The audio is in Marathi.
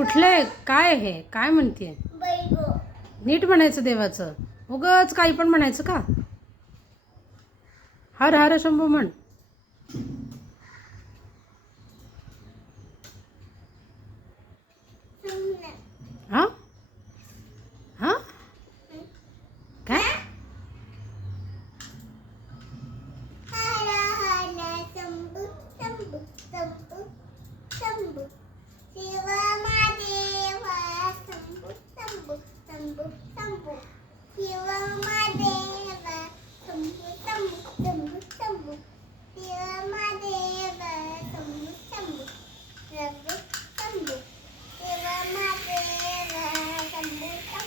कुठले काय हे काय म्हणते? नीट म्हणायचं देवाचं. उगाच काही पण म्हणायचं का? हर हर शंभू म्हण. हा हा काय?